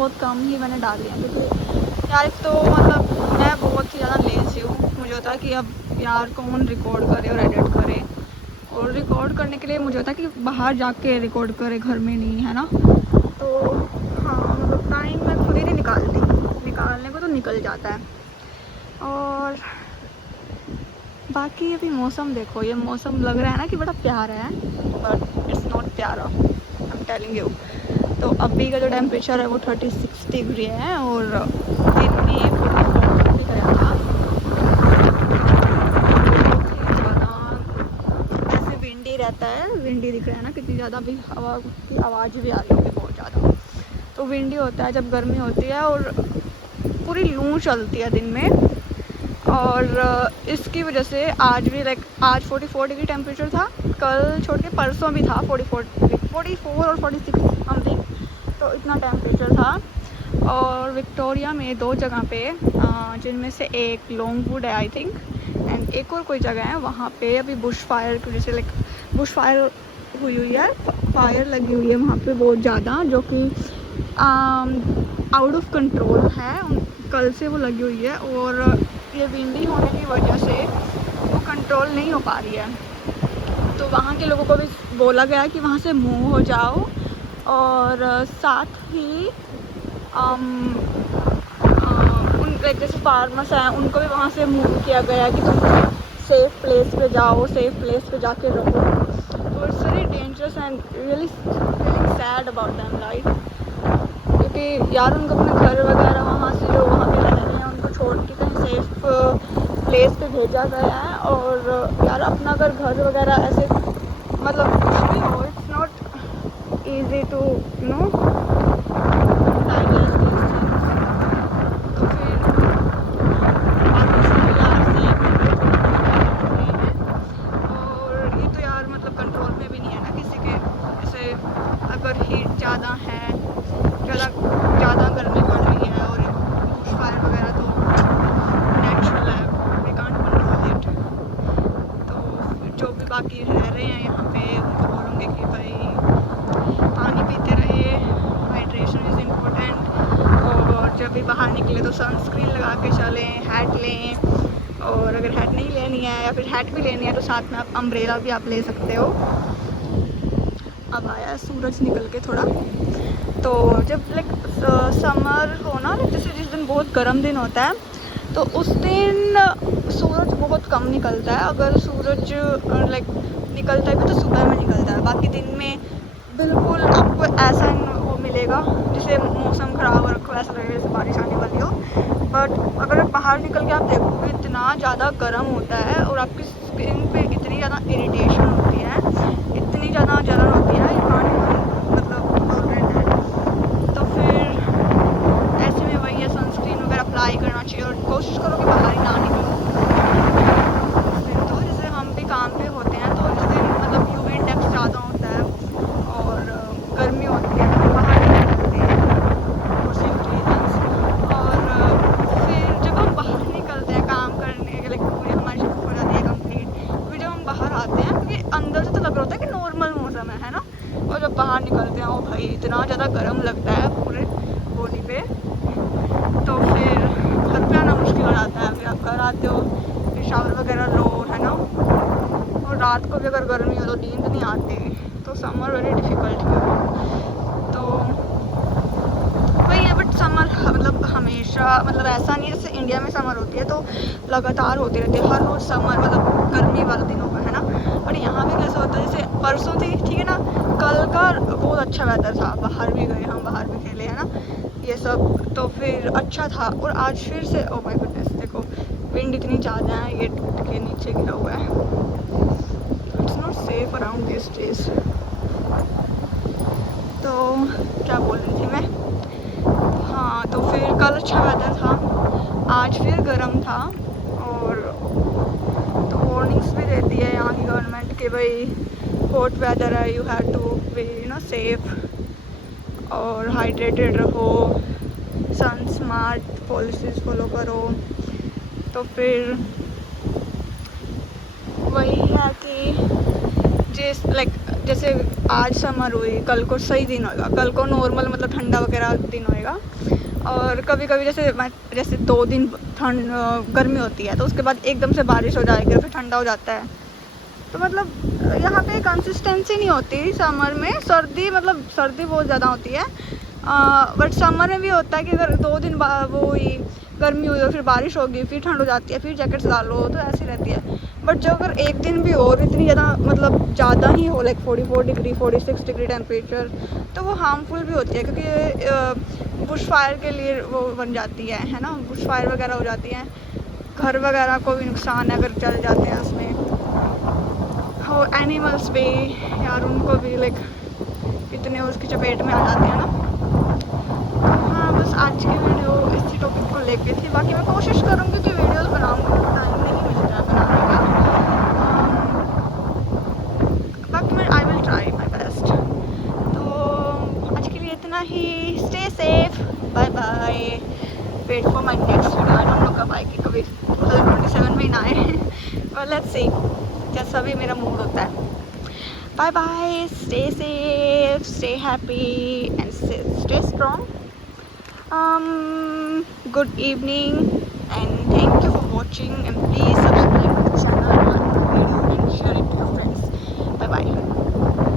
बहुत कम ही मैंने डाली हैं, क्योंकि यार एक तो मतलब मैं बहुत ही ज़्यादा लेज़ी हूँ। मुझे होता है कि अब यार कौन रिकॉर्ड करे और एडिट करे, और रिकॉर्ड करने के लिए मुझे होता है कि बाहर जाके रिकॉर्ड करे, घर में नहीं, है ना। तो हाँ मतलब टाइम मैं खुद ही नहीं निकालती, निकालने को तो निकल जाता है। और बाकी अभी मौसम देखो, ये मौसम लग रहा है ना कि बड़ा प्यारा है, बट इट्स नॉट प्यारा, आई एम टेलिंग यू। तो अभी का जो टेम्परेचर है वो 36 डिग्री है, और दिन में 44 दिख रहा था। ऐसे विंडी रहता है, विंडी दिख रहा है ना कितनी ज़्यादा, अभी हवा की आवाज़ भी आ रही होगी बहुत ज़्यादा। तो विंडी होता है जब गर्मी होती है, और पूरी लू चलती है दिन में। और इसकी वजह से आज भी आज 44 डिग्री टेम्परेचर था, कल छोड़ के परसों भी था 44 और 46 समथिंग, तो इतना टेम्परेचर था। और विक्टोरिया में 2 जगह पे, जिनमें से एक लॉन्गवुड है आई थिंक, एंड एक और कोई जगह है, वहाँ पे अभी बुश फायर की वजह से बुश फायर हुई है, फायर लगी हुई है वहाँ पे बहुत ज़्यादा, जो कि आउट ऑफ कंट्रोल है, कल से वो लगी हुई है। और ये विंडी होने की वजह से वो कंट्रोल नहीं हो पा रही है, तो वहाँ के लोगों को भी बोला गया कि वहाँ से मूव हो जाओ। और साथ ही उन जैसे फार्मर्स हैं उनको भी वहाँ से मूव किया गया है कि तुम सेफ़ प्लेस पे जाओ, सेफ़ प्लेस पे जाके रहो। तो it's very dangerous and really feeling sad about them right, क्योंकि यार उनको अपने घर वगैरह वहाँ से जो वहाँ पे रह रहे हैं उनको छोड़ के कहीं सेफ़ प्लेस पे भेजा गया है। और यार अपना अगर घर वगैरह ऐसे मतलब कुछ भी हो, it's not easy to you know तो फिर और ये तो यार मतलब कंट्रोल में भी नहीं है ना किसी के। जैसे अगर हीट ज़्यादा है, ज़्यादा गर्मी पड़ रही है, और बुश फायर वगैरह तो नेचुरल है, वी कांट कंट्रोल इट। तो जो भी बाकी रह रहे हैं यहाँ पे उनको बोलूँगी कि भाई पानी पीते रहिए, हाइड्रेशन इज़ इम्पोर्टेंट। और जब भी बाहर निकले तो सनस्क्रीन लगा के चलें, हैट लें, और अगर हैट नहीं लेनी है या फिर हैट भी लेनी है तो साथ में आप अम्ब्रेला भी आप ले सकते हो। अब आया सूरज निकल के थोड़ा, तो जब समर हो ना, जैसे जिस दिन बहुत गर्म दिन होता है तो उस दिन सूरज बहुत कम निकलता है। अगर सूरज निकलता है भी तो सुबह में निकलता है, बाकी दिन में बिल्कुल आपको ऐसा वो मिलेगा जैसे मौसम ख़राब हो रखो, ऐसा लगेगा जैसे बारिश आने वाली हो। बट अगर बाहर निकल के आप देखोगे इतना ज़्यादा गर्म होता है, और आपकी स्किन पे इतनी ज़्यादा इरिटेशन होती है, इतनी ज़्यादा जलन होती है, यू कांट मतलब टॉलरेट दैट। तो फिर ऐसे में वही है, सनस्क्रीन वगैरह अप्लाई करना चाहिए, और कोशिश करो कि बाहर ही ना निकलो उस दिन। तो जैसे हम भी काम पे होते हैं तो उस दिन मतलब यूवी इंडेक्स ज़्यादा होता है और गर्मी होती है, तो बाहर नहीं निकलते हैं फॉर सेफ्टी रीजंस। और फिर जब हम बाहर निकलते हैं काम करने के लिए, पूरी हमारी शिफ्ट हो जाती है कंप्लीट, फिर जब हम बाहर आते हैं क्योंकि अंदर से तो लग रहा होता है कि नॉर्मल मौसम है ना, और जब बाहर निकलते हैं ओ भाई इतना ज़्यादा गर्म लगता है पूरे बॉडी पे। तो फिर घर पे आना मुश्किल हो जाता है। फिर आप घर आते हो, फिर शावर वगैरह लो, है ना, और रात को भी अगर गर्मी हो तो नींद नहीं आती, तो समर वेरी डिफ़िकल्ट है। तो वही है, बट समर मतलब हमेशा मतलब ऐसा नहीं है जैसे इंडिया में समर होती है तो लगातार होती रहती है, हर रोज़ समर मतलब गर्मी वाला दिन होगा, है ना। और यहाँ पे कैसा होता है, जैसे परसों थी ठीक है ना, कल का बहुत अच्छा वेदर था, बाहर भी गए हम, बाहर भी खेले, है ना, ये सब, तो फिर अच्छा था। और आज फिर से ओ माय गुडनेस देखो विंड इतनी ज़्यादा है, ये टूट के नीचे गिरा हुआ है, it's not safe around this days. तो क्या बोल रही थी मैं, हाँ तो फिर कल अच्छा वेदर था, आज फिर गर्म था। और तो वार्निंग्स भी देती है यहाँ की गवर्नमेंट कि भाई हॉट वेदर है, you have to be you know safe और हाइड्रेटेड रहो, सन स्मार्ट पॉलिसीज़ फॉलो करो। तो फिर वही है कि जिस जैसे आज समर हुई, कल को सही दिन होगा, कल को नॉर्मल मतलब ठंडा वगैरह दिन होएगा। और कभी कभी जैसे 2 दिन गर्मी होती है तो उसके बाद एकदम से बारिश हो जाएगी और फिर ठंडा हो जाता है। तो मतलब यहाँ पे कंसिस्टेंसी नहीं होती समर में। सर्दी बहुत ज़्यादा होती है, बट समर में भी होता है कि अगर 2 दिन वो हुई गर्मी हुई और फिर बारिश होगी, फिर ठंड हो जाती है, फिर जैकेट्स डालो, तो ऐसी रहती है। बट जो अगर एक दिन भी और इतनी ज़्यादा मतलब ज़्यादा ही हो, लाइक 44 डिग्री 46 डिग्री टेम्परेचर, तो वो हार्मफुल भी होती है, क्योंकि बुश फायर के लिए वो बन जाती है ना, बुश फायर वगैरह हो जाती हैं, घर वगैरह को भी नुकसान है अगर चल जाते हैं उसमें। और एनिमल्स भी यार, उनको भी लाइक कितने उसकी चपेट में आ जाते हैं ना। हाँ, बस आज की वीडियो इसी टॉपिक को लेके थी। बाकी मैं कोशिश करूँगी कि वीडियोस बनाऊँगी, टाइम नहीं मिलता है बनाने का। बाकी मैं I will try my best. तो आज के लिए इतना ही। Stay safe, bye bye. Wait for my next video. I don't know कब आएगी, कभी 2027 में ही ना आए और लेट्स सी, जैसा भी मेरा मूड होता है। Bye bye, stay safe, stay happy and stay strong. Good evening and thank you for watching, and please subscribe to the channel, like the video and share it to your friends. Bye bye.